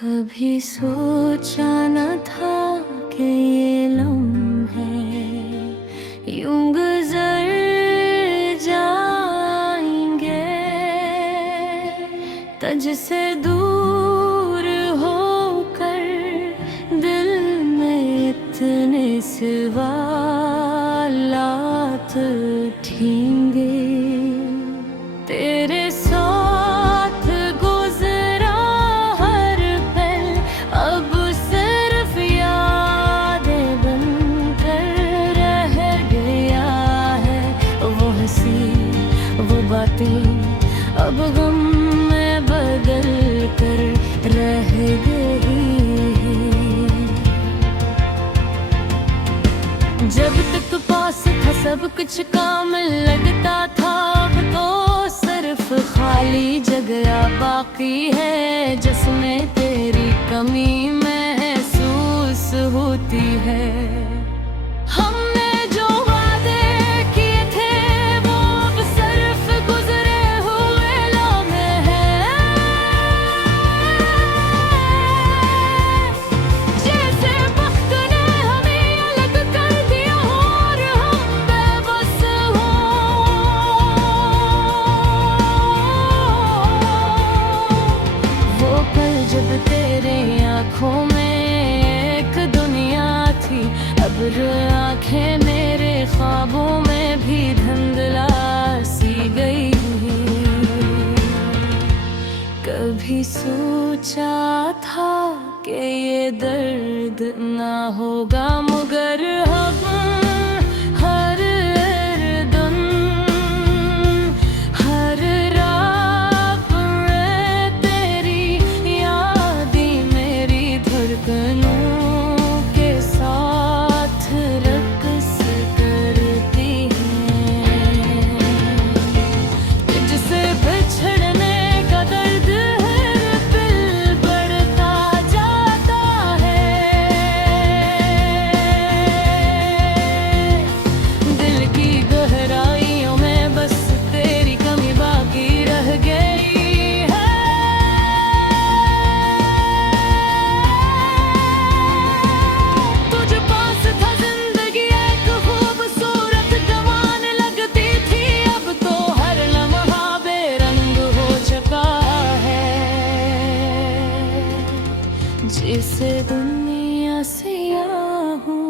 कभी सोचा न था कि ये लम्हे यूं गुजर जाएंगे। तुझसे दूर होकर दिल में इतने सवालात उठेंगे। तेरे साथ गुजरा हर पल अब सिर्फ यादें बनकर रह गया है। वो हंसी वो बातें अब गम में बदल कर रह गई। जब तक पास था सब कुछ काम लगता था, अब तो सिर्फ खाली जगह बाकी है जिसमें तेरी कमी महसूस होती है। हमने जो वादे किए थे वो अब सिर्फ गुजरे हुए लम्हे हैं। जैसे वक्त ने हमें अलग कर दिया हो और हम बेबस हो। वो पल जब तेरे आँखों में एक दुनिया थी, अब आँखें मेरे ख्वाबों में भी धुंधला सी गई। कभी सोचा था कि ये दर्द ना होगा, मगर अब हर दम हर रात में तेरी याद ही मेरी धड़कनों के साथ रक्स करती है। तुझसे बिछड़ने का दर्द है दिल बढ़ता जाता है। दिल की गहराइयों में बस तेरी कमी बाकी रह गई है। तुझ पास था जिंदगी एक खूबसूरत जवान लगती थी, अब तो हर लम्हा बेरंग हो चुका है। जिसे दुनिया से हूँ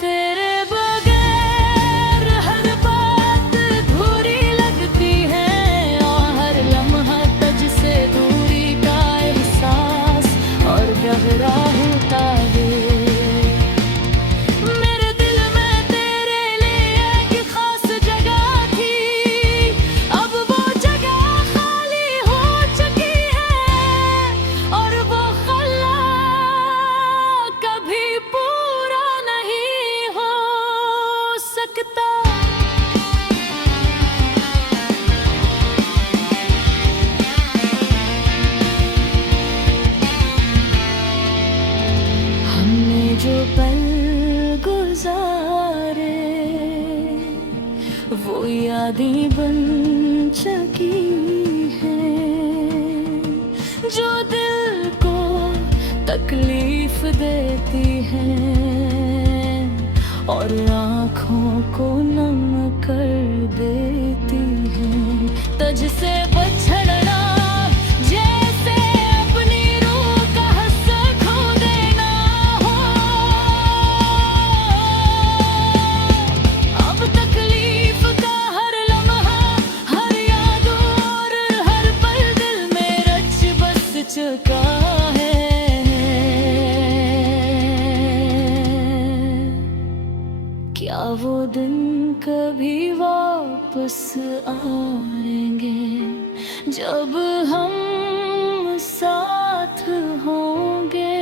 तेरे बगैर हर बात अधूरी लगती है, और हर लम्हा तुझसे दूरी का एहसास और गहरा होता है। मेरे दिल में तेरे लिए एक खास जगह थी, अब वो जगह खाली हो चुकी है, और वो खला कभी पूरा नहीं हो सकता। हमने जो पल गुजारे वो यादें बन चुकी हैं, जो दिल को तकलीफ देती हैं और आँखों को नम कर देती हैं। तुझसे बछड़ना जैसे अपनी रूह का हिस्सा खो देना हो। अब तकलीफ का हर लम्हा हर याद और हर पल दिल में रच बस चुका है। क्या वो दिन कभी वापस आएंगे जब हम साथ होंगे?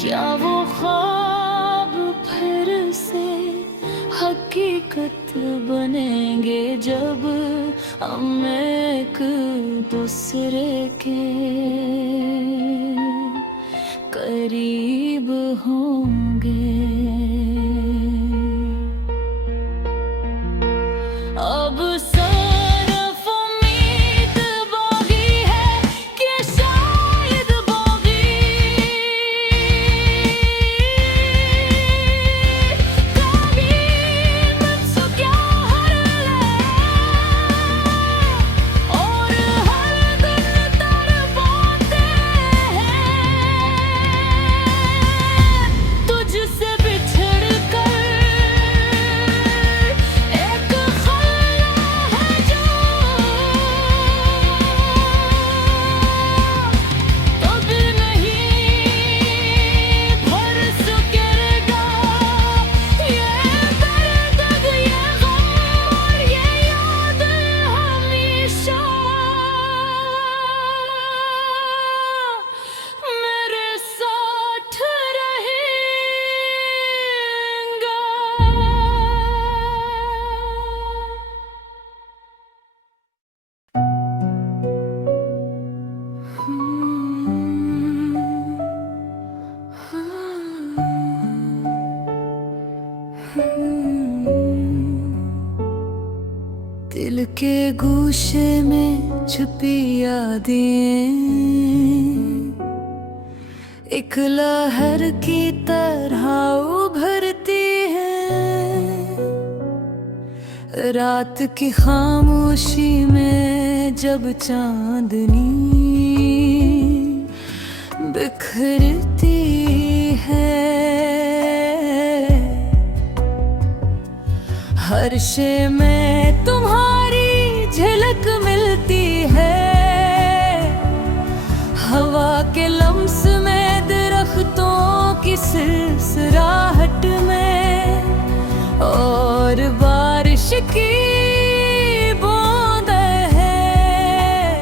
क्या वो ख्वाब फिर से हकीकत बनेंगे जब हम एक दूसरे के करीब होंगे? अब सिर्फ उम्मीद बाकी है कि गूशे में छुपी यादें एक लहर की तरह उभरती है। रात की खामोशी में जब चांदनी बिखरती है, हर शे में तुम्हारी झलक मिलती है। हवा के लम्स में, दरख्तों की सिरसिराहट में, और बारिश की बूंदें हैं।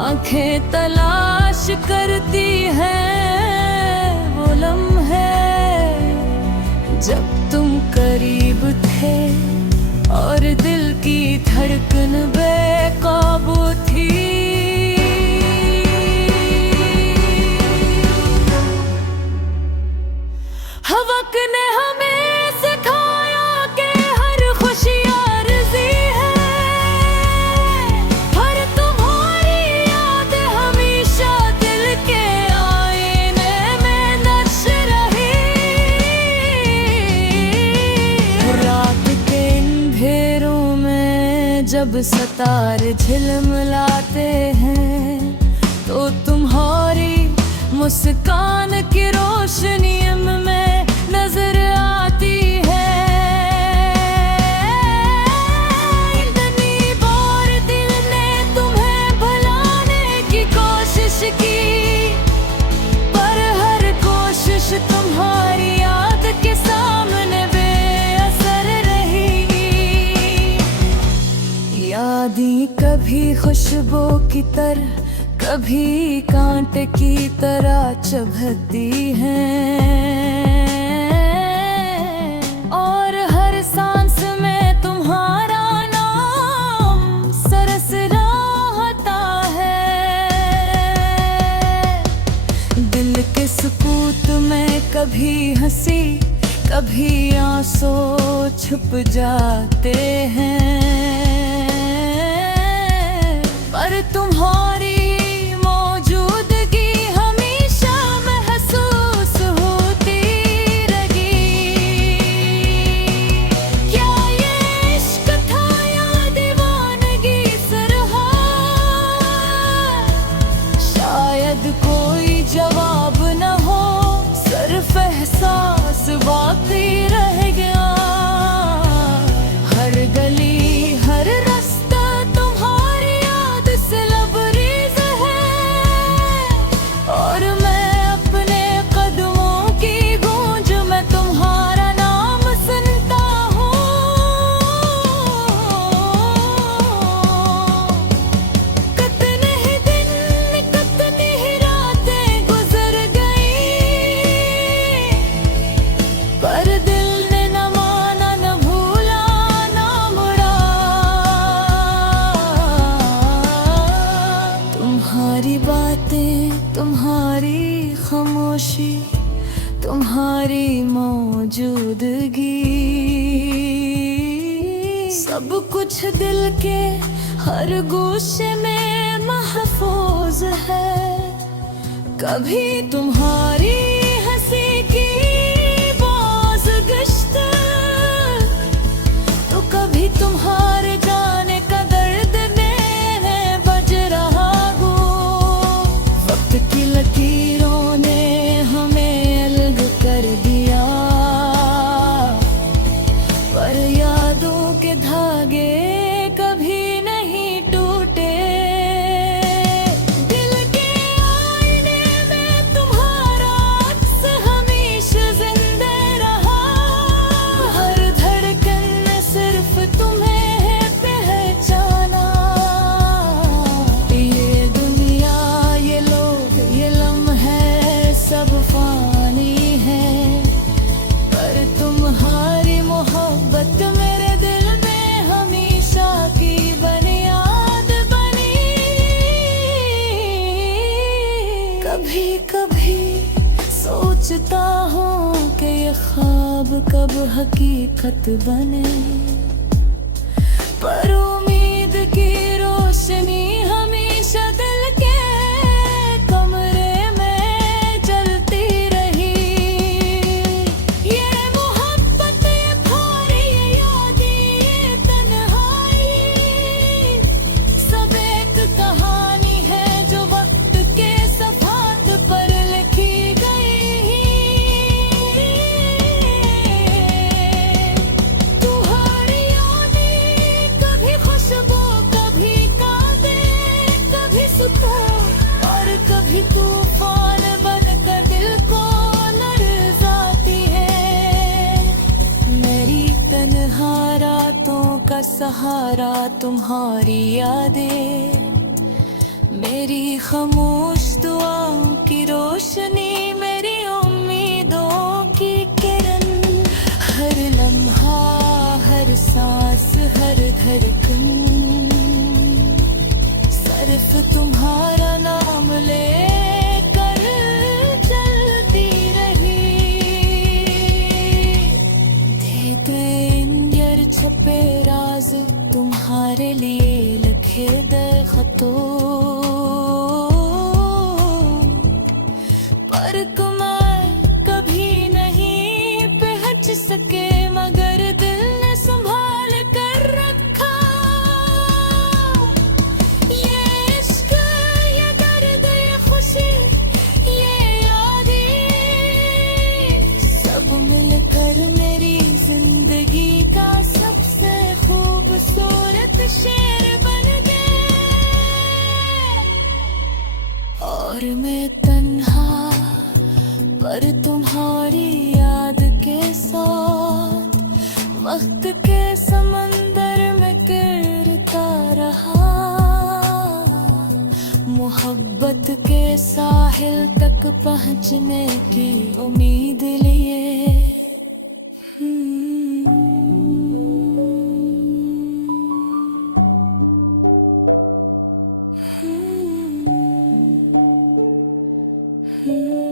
आंखें तलाश करती हैं वो लम्हे जब तुम करीब थे और दिल की धड़कन बेकाबू थी। वक्त ने हमें सिखाया कि हर खुशी आरज़ी है, पर तुम्हारी याद हमेशा दिल के आईने में नक्श रही। रात के अंधेरों में जब सितारे झिलमिलाते हैं, तो तुम्हारी मुस्कान की रोशनी में नजर आती है। इतनी बार दिल ने तुम्हें भुलाने की कोशिश की, पर हर कोशिश तुम्हारी याद के सामने बेअसर रही। यादें कभी खुशबू की तरह, कभी कांटे की तरह चुभती हैं, और हर सांस में तुम्हारा नाम सरस रहता है। दिल के सुकूत में कभी हंसी, कभी आंसू छुप जाते हैं, पर तुम्हारी कोई जवाब न हो, सिर्फ एहसास बाकी रह गया। हर गली हर रास्ता तुम्हारी याद से लबरेज है, और मैं अपने कदमों की गूंज में तुम्हारा नाम सुनता हूँ। कितने ही दिन, कितने ही रातें गुजर गई, पर दिल ने न माना, न भूला, न मुड़ा। तुम्हारी बातें, तुम्हारी खामोशी, तुम्हारी मौजूदगी, सब कुछ दिल के हर गोशे में महफूज है। कभी तुम्हारी हंसी की बाज़गश्त, तो कभी तुम्हारे जाने का दर्द में बज रहा हो। वक्त की लकीरों ने हमें अलग कर दिया, पर यादों के धागे कभी नहीं टूटे। दिल के आईने में तुम्हारा अक्स हमेशा जिंदा रहा, हर धड़कन ने सिर्फ तुम्हें पहचाना। ये दुनिया, ये लोग, ये लम्हे सब फानी है, पर तुम्हारी मोहब्बत मेरे दिल में हमेशा की बुनियाद बनी। कभी कभी सोचता हूँ कि ये ख्वाब कब हकीकत बने, पर उम्मीद और कभी तूफान बनकर दिल को लरजाती है। मेरी तन्हा रातों का सहारा तुम्हारी यादें, मेरी खामोश दुआओं की रोशनी, मेरी उम्मीदों की किरण। हर लम्हा, हर सांस, हर धड़कन सिर्फ तुम्हारा नाम लेकर चलती रही। दे गए छपे राज तुम्हारे लिए लिखे दे खतों पर, कमाल कभी नहीं पहुंच सके, मगर दिल ने संभाल कर रखा। ये इश्क, ये दर्द, ये खुशी, ये यादें सब मिलकर मेरी जिंदगी का सबसे खूबसूरत शेर बन गए। और मैं तन्हा पर तुम्हारी याद के साथ वक्त के समंदर में गिरता रहा। मोहब्बत के साहिल तक पहुंचने की उम्मीद लिए। Hmm.